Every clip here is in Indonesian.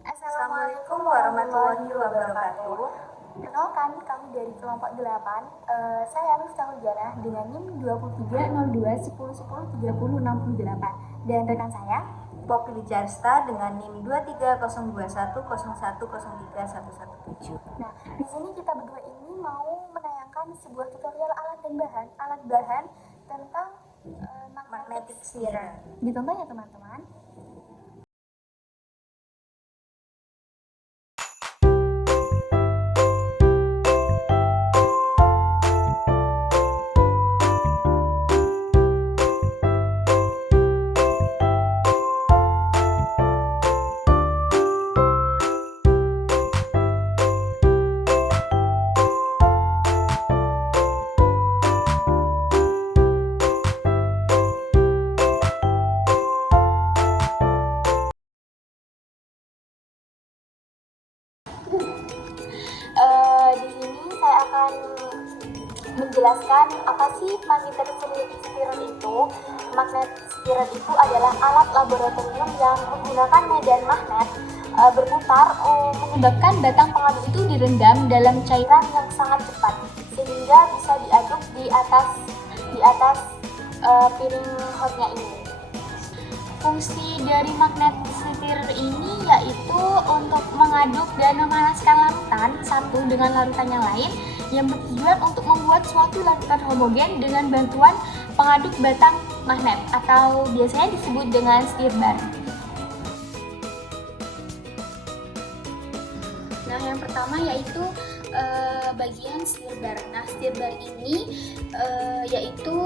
Assalamualaikum warahmatullahi wabarakatuh. Kenalkan, kami dari kelompok 8. Saya Miftahul Janah dengan NIM 230210103068 dan rekan saya Popili Jarsta dengan NIM 23021010303117. Nah, di sini kita berdua ini mau menayangkan sebuah tutorial alat bahan tentang Magnetic stirrer. Ditonton ya teman-teman. Di sini saya akan menjelaskan apa sih magnetic stirrer itu. Magnetic stirrer itu adalah alat laboratorium yang menggunakan medan magnet berputar menyebabkan batang pengadu itu direndam dalam cairan yang sangat cepat sehingga bisa diaduk di atas piring hotnya ini. Fungsi dari magnetic stirrer ini yaitu untuk mengaduk dan memanaskan larutan satu dengan larutan yang lain yang bertujuan untuk membuat suatu larutan homogen dengan bantuan pengaduk batang magnet atau biasanya disebut dengan stir bar. Nah, yang pertama yaitu bagian stir bar. Nah, stir bar ini yaitu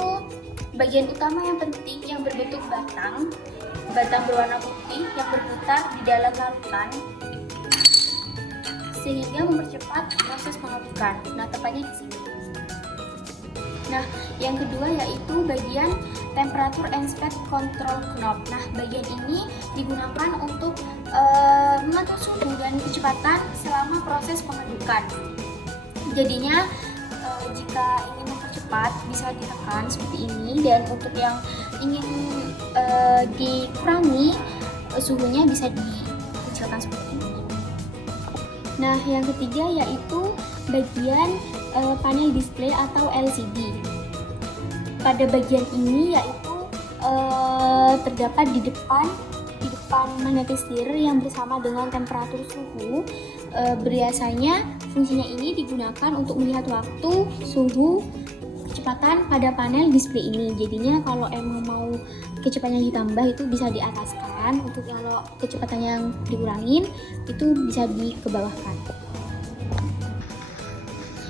bagian utama yang penting yang berbentuk batang berwarna putih yang berputar di dalam larutan sehingga mempercepat proses pengadukan. Nah, tepatnya di sini. Nah, yang kedua yaitu bagian temperature and speed control knob. Nah, bagian ini digunakan untuk mengatur suhu dan kecepatan selama proses pengadukan. Jadinya jika ingin mempercepat bisa ditekan seperti ini, dan untuk yang ingin dikurangi suhunya bisa dikecilkan seperti ini. Nah, yang ketiga yaitu bagian panel display atau LCD. Pada bagian ini yaitu terdapat di depan magnetic stirrer yang bersama dengan temperatur suhu. Biasanya fungsinya ini digunakan untuk melihat waktu, suhu, kecepatan pada panel display ini. Jadinya kalau emang mau kecepatannya ditambah itu bisa diataskan, untuk kalau kecepatan yang dikurangin itu bisa dikebawahkan.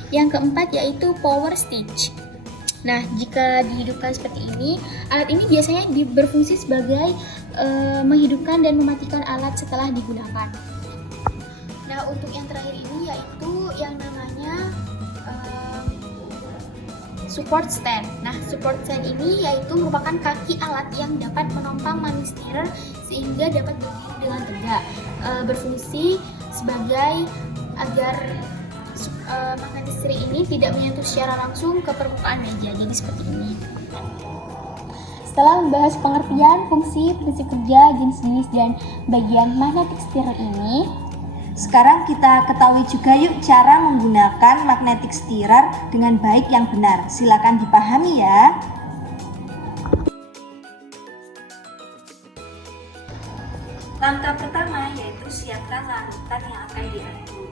Yang keempat yaitu power switch. Nah, jika dihidupkan seperti ini, alat ini biasanya berfungsi sebagai menghidupkan dan mematikan alat setelah digunakan. Nah, untuk yang terakhir ini yaitu yang namanya support stand. Nah, support stand ini yaitu merupakan kaki alat yang dapat menopang magnetic stirrer sehingga dapat berdiri dengan tegak. Berfungsi sebagai agar magnetic stirrer ini tidak menyentuh secara langsung ke permukaan meja. Jadi seperti ini. Setelah membahas pengertian, fungsi, prinsip kerja, jenis-jenis, dan bagian magnetic stirrer ini, sekarang kita ketahui juga yuk cara menggunakan magnetic stirrer dengan baik yang benar. Silakan dipahami ya. Langkah pertama yaitu siapkan larutan yang akan diaduk.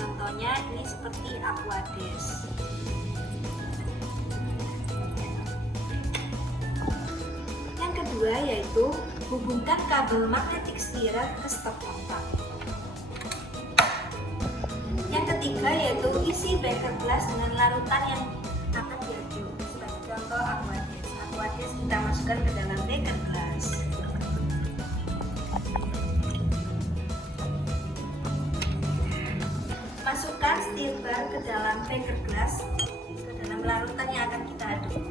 Contohnya ini seperti aquades. Yang kedua yaitu hubungkan kabel magnetic stirrer ke stop kontak. Yang ketiga yaitu isi beker gelas dengan larutan yang akan diaduk. Sebagai contoh aquades. Aquades kita masukkan ke dalam beker gelas. Masukkan stir bar ke dalam beker gelas, ke dalam larutan yang akan kita aduk.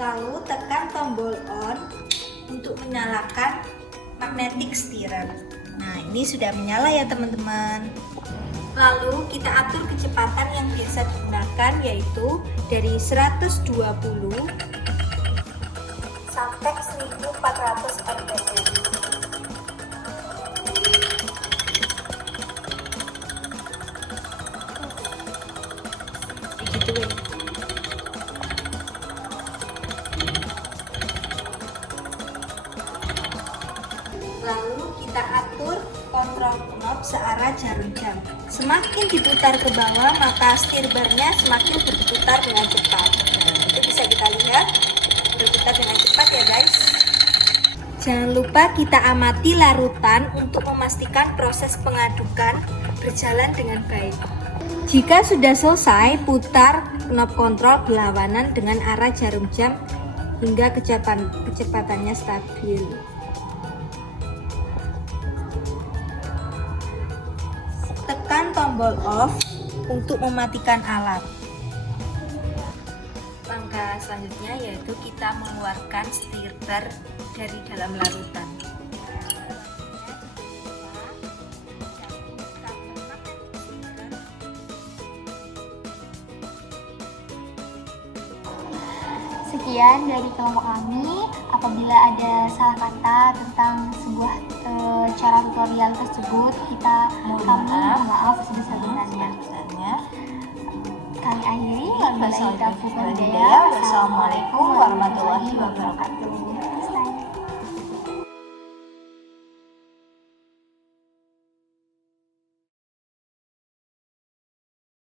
Lalu tekan tombol on untuk menyalakan magnetic stirrer. Nah, ini sudah menyala ya teman-teman. Lalu kita atur kecepatan yang biasa digunakan yaitu dari 120 sampai 1400 rpm. Lalu kita atur kontrol knob searah jarum jam. Semakin diputar ke bawah, maka setir barnya semakin berputar dengan cepat. Nah, itu bisa kita lihat berputar dengan cepat ya guys. Jangan lupa kita amati larutan untuk memastikan proses pengadukan berjalan dengan baik. Jika sudah selesai, putar knob kontrol berlawanan dengan arah jarum jam hingga kecepatannya stabil. Tekan tombol off untuk mematikan alat. Langkah selanjutnya yaitu kita mengeluarkan setir bar dari dalam larutan. Sekian dari kelompok kami. Apabila ada salah kata tentang sebuah cara tutorial tersebut, kami mohon maaf sebesar-besarnya. Kami akhiri. Wassalamualaikum warahmatullahi wabarakatuh.